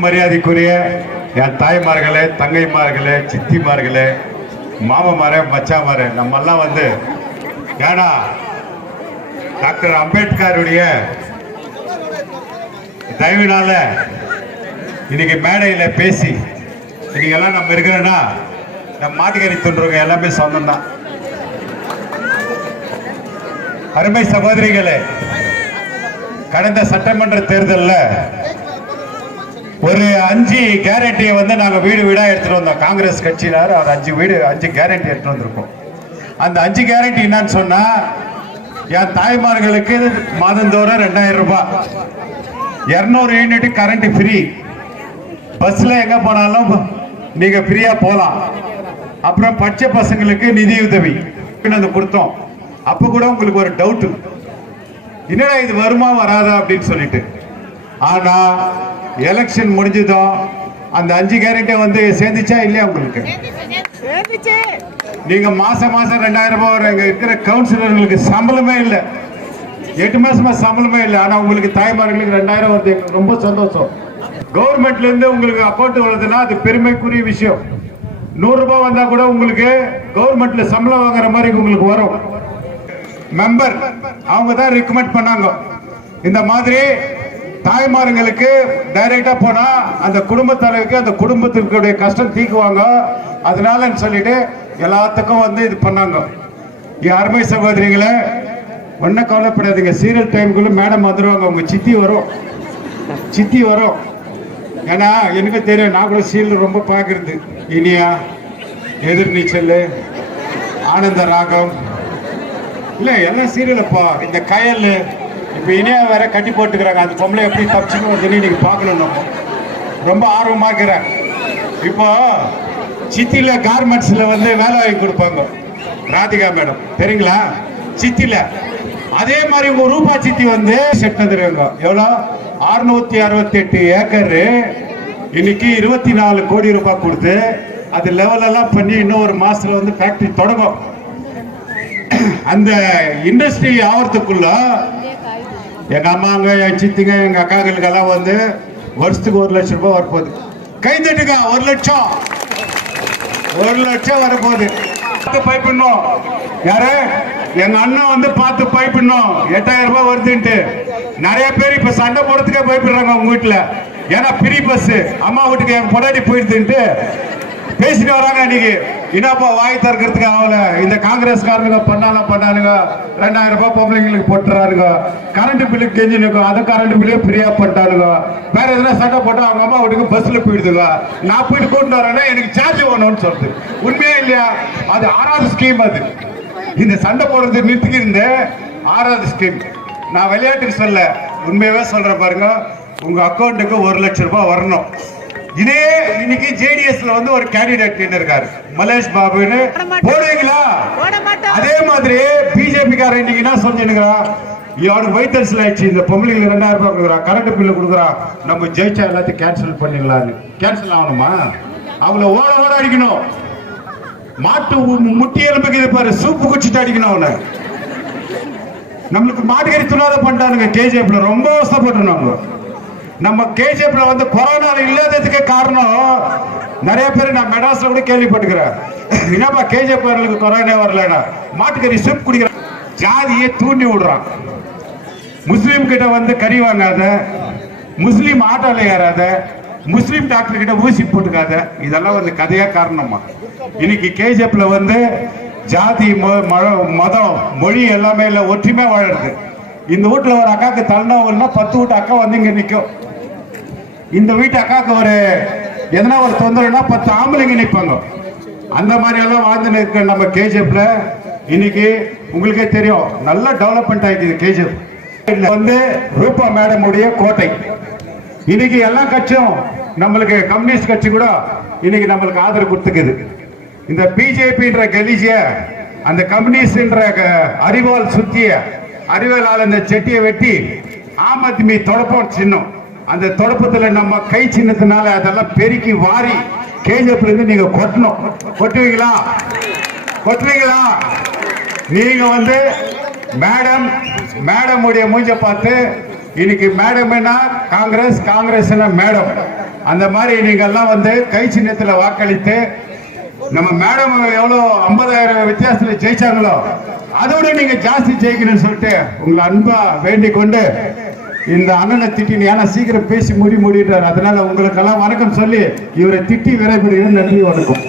மரியாதைக்குரிய என் தாய்மார்களே தங்கைமார்களே சித்திமார்களே மாமமாரே மச்சாமாரே நம்மெல்லாம் வந்து ஏன்னா டாக்டர் அம்பேத்கருடைய தயவினால இன்னைக்கு மேடையில் பேசி இன்னைக்கு எல்லாம் நம்ம இருக்கிறோன்னா நம்ம மாட்டுக்கறி துண்டுறவங்க எல்லாமே சொந்தம்தான். அருமை சகோதரிகளே கடந்த சட்டமன்ற தேர்தலில் ஒரு அஞ்சு கேரண்டியை வந்து நாங்கள் வீடு வீடாக எடுத்துகிட்டு வந்தோம். காங்கிரஸ் கட்சியினர் ஒரு அஞ்சு வீடு அஞ்சு கேரண்டி எடுத்துகிட்டு வந்திருக்கோம். அந்த அஞ்சு கேரண்டி என்னன்னு சொன்னால் என் தாய்மார்களுக்கு மாதந்தோறும் ரெண்டாயிரம் ரூபாய். இரநூறு யூனிட் கரண்ட் ஃப்ரீ பஸ்ஸில் எங்கே போனாலும் நீங்கள் ஃப்ரீயாக போகலாம் அப்புறம் பச்சை பசங்களுக்கு நிதியுதவி அது கொடுத்தோம். அப்போ கூட உங்களுக்கு ஒரு டவுட்டு என்னடா இது வருமா வராதா அப்படின்னு சொல்லிட்டு. ஆனா எலெக்ஷன் முடிஞ்சதும் அந்த அஞ்சு கேரண்டியை வந்து சேர்ந்துச்சா இல்லையா உங்களுக்கு? நீங்க மாசம் மாசம் ரெண்டாயிரம் ரூபாய் இங்க இருக்கிற கவுன்சிலர்களுக்கு சம்பளமே இல்லை. எட்டு மாசமா சம்பளமே இல்லை. ஆனா உங்களுக்கு தாய்மார்களுக்கு ரெண்டாயிரம் வருது. எங்களுக்கு ரொம்ப சந்தோஷம். கவர்மெண்ட்ல இருந்து உங்களுக்கு அக்கௌண்ட் வருதுன்னா அது பெருமைக்குரிய விஷயம். நூறு ரூபாய் வந்தா கூட உங்களுக்கு கவர்மெண்ட்ல சம்பளம் வாங்குற மாதிரி உங்களுக்கு வரும். மெம்பர் அவங்க தான் ரெக்கமெண்ட் பண்ணாங்க. இந்த மாதிரி தாய்மார்களுக்கு டைரக்டா போனா அந்த குடும்ப தலைவிக்கு அந்த குடும்பத்திற்குடைய கஷ்டம் தீக்குவாங்க. அதனாலன்னு சொல்லிட்டு எல்லாத்துக்கும் வந்து இது பண்ணாங்க. யாருமே சகோதரிங்களே ஒன்றும் ஒன்னும் கவலைப்படாதீங்க. சீரியல் டைமுக்குள்ள மேடம் வந்துருவாங்க. உங்க சித்தி வரும். சித்தி வரும். ஏன்னா எனக்கு தெரியும் நான் கூட சீரியல் ரொம்ப பார்க்கறது. இனியா எதிர்நீச்சல் ஆனந்த ராகம். இல்ல எல்லாம் சீரியலப்பா இந்த கயல் இப்போ இனியா வேற கட்டி போட்டுக்கிறாங்க. அந்த பொம்பளை எப்படி தப்பிச்சுன்னு சொல்லி நீங்கள் பார்க்கணும் நம்ம ரொம்ப ஆர்வமாக இருக்கிறேன் இப்போ சித்தியில் கார்மெண்ட்ஸில் வந்து வேலை வாங்கி கொடுப்பாங்க. ராதிகா மேடம். தெரியுங்களா? சித்தியில் அதே மாதிரி உங்க ரூபா சித்தி வந்து செட் வந்துருவாங்க எவ்வளோ? அறுநூத்தி அறுபத்தி எட்டு ஏக்கர். இன்னைக்கு இருபத்தி நாலு கோடி ரூபாய் கொடுத்து அது லெவலெல்லாம் பண்ணி இன்னும் ஒரு மாசத்துல வந்து ஃபேக்டரி தொடங்கும். அந்த இண்டஸ்ட்ரி ஆகிறதுக்குள்ள எங்க அம்மாங்க என் சித்திங்க எங்க அக்காக்களுக்கெல்லாம் வந்து வருஷத்துக்கு ஒரு லட்சம் ரூபாய் வரப்போகுது. கை தட்டுங்க ஒரு லட்சம். ஒரு லட்சம் வரப்போகுது. பார்த்து பயப்படணும் யாரு? எங்க அண்ணன் வந்து பார்த்து பைப்பிடணும் எட்டாயிரம் ரூபாய் வருதுன்ட்டு. நிறைய பேர் இப்ப சண்டை போடுறதுக்கே பயப்படுறாங்க உங்க வீட்டுல. ஏன்னா பிரி பஸ் அம்மா வீட்டுக்கு என் பொடாடி போயிடுதுன்ட்டு பேசிட்டு வராங்க இன்னைக்கு. என்னப்பா வாய் திறக்கிறதுக்கு ஆகல இந்த காங்கிரஸ்காரனுங்க பண்ணால பண்ணானுங்க. ரெண்டாயிரம் ரூபாய் பொம்பளைங்களுக்கு போட்டுறாருங்க கரண்ட் பில்லுக்கு நிற்கும் அது கரண்ட் பில்லே ஃப்ரீயா பண்ணிட்டாருங்க வேற எதுனா சண்டை போட்டா அவங்க அம்மா வீட்டுக்கு பஸ்ல போயிடுதுங்க. நான் போயிட்டு கூட்டு வரேன்னா எனக்கு சார்ஜ் வேணும்னு சொல்றது. உண்மையே இல்லையா? அது ஆறாவது ஸ்கீம் அது. இந்த சண்டை போடுறது நிறுத்திக்கிருந்த ஆறாவது ஸ்கீம் நான் விளையாட்டுக்கு சொல்ல உண்மையாவே சொல்றேன் பாருங்க. உங்க அக்கௌண்ட்டுக்கு ஒரு லட்சம் ரூபாய் வரணும். இதே இன்னைக்கு ஜேடிஎஸ்ல வந்து ஒரு கேண்டிடேட் நின்று இருக்காரு மலேஷ் பாபுன்னு. போடுவீங்களா? அதே மாதிரி பிஜேபி காரன் இன்னைக்கு என்ன சொல்லிருக்கிறான் அவனுக்கு வைத்தறிச்சல் ஆயிடுச்சு. இந்த பொம்பளைங்களுக்கு ரெண்டாயிரம் ரூபாய் கொடுக்குறான் கரண்ட் பில்லு கொடுக்குறான் நம்ம ஜெயிச்சா எல்லாத்தையும் கேன்சல் பண்ணிடலான்னு கேன்சல் ஆகணுமா? அவங்கள ஓட ஓட அடிக்கணும். மாட்டு முட்டி எலும்புக்கு பாரு. சூப்பு குச்சிட்டு அடிக்கணும் அவனை. நம்மளுக்கு மாட்டுக்கறி துணாத பண்ணிட்டானுங்க. கேஜிஎஃப்ல ரொம்ப அவஸ்தப்பட்டுருந்தாங்க நம்ம. நம்ம கேஜிஎஃப்ல வந்து கொரோனா இல்லாததுக்கே காரணம் நிறைய பேர் நான் மெட்ராஸ்ல கூட கேள்விப்பட்டுக்கிறேன் என்னப்பா கேஜிஎஃப் கொரோனா வரலன்னா மாட்டுக்கறி சூப் குடிக்கிற ஜாதியை தூண்டி விடுறான். முஸ்லீம் கிட்ட வந்து கறி வாங்காத முஸ்லீம் ஆட்டோல ஏறாத முஸ்லீம் டாக்டர் கிட்ட ஊசி போட்டுக்காத இதெல்லாம் வந்து கதையா காரணமா. இன்னைக்கு கேஜிஎஃப்ல வந்து ஜாதி மதம் மொழி எல்லாமே இல்லை ஒற்றுமையாக வாழறது. இந்த வீட்டில் ஒரு அக்காக்கு தலைநோவுன்னா பத்து வீட்டு அக்கா வந்து இங்கே நிற்கும் இந்த வீட்டு அக்காவுக்கு ஒரு எதனா ஒரு தொந்தரவுனா பத்து ஆம்பளைங்க நிற்பாங்க அந்த மாதிரி எல்லாம் வாழ்ந்து இருக்க நம்ம கேஜிஎஃப்ல இன்னைக்கு உங்களுக்கே தெரியும் நல்ல டெவலப்மெண்ட் ஆயிடுது கேஜிஎஃப். வந்து ரூபா மேடம் உடைய கோட்டை. இன்னைக்கு எல்லா கட்சியும் நம்மளுக்கு கம்யூனிஸ்ட் கட்சி கூட இன்னைக்கு நம்மளுக்கு ஆதரவு கொடுத்துக்குது. இந்த பிஜேபின்ற கலீஜிய அந்த கம்யூனிஸ்ட்ன்ற க- அறிவால் சுத்திய அறிவால் இந்த செட்டியை வெட்டி ஆம் ஆத்மி தொடப்போம் சின்னம். அந்த தொடப்பத்துல நம்ம கை சின்னத்தினால அதெல்லாம் பெருக்கி வாரி கேஜப்ல இருந்து நீங்க கொட்டணும். கொட்டுவீங்களா? கொட்டுவீங்களா? நீங்க வந்து மேடம் மேடம் உடைய மூஞ்ச பார்த்து இன்னைக்கு மேடம் காங்கிரஸ் காங்கிரஸ் மேடம்? அந்த மாதிரி நீங்க எல்லாம் வந்து கை சின்னத்துல வாக்களித்து நம்ம மேடம் எவ்வளோ ஐம்பதாயிரம் வித்தியாசத்தில் ஜெயிச்சாங்களோ அதோட நீங்க ஜாஸ்தி ஜெயிக்கணும்னு சொல்லிட்டு உங்களை அன்பா வேண்டிக் கொண்டு இந்த அண்ணனை திட்டினு ஏன்னா சீக்கிரம் பேசி முடி முடிட்டார் அதனால உங்களுக்கெல்லாம் வணக்கம் சொல்லி இவரை திட்டி விரைபடுகிறேன் நன்றி வணக்கம்.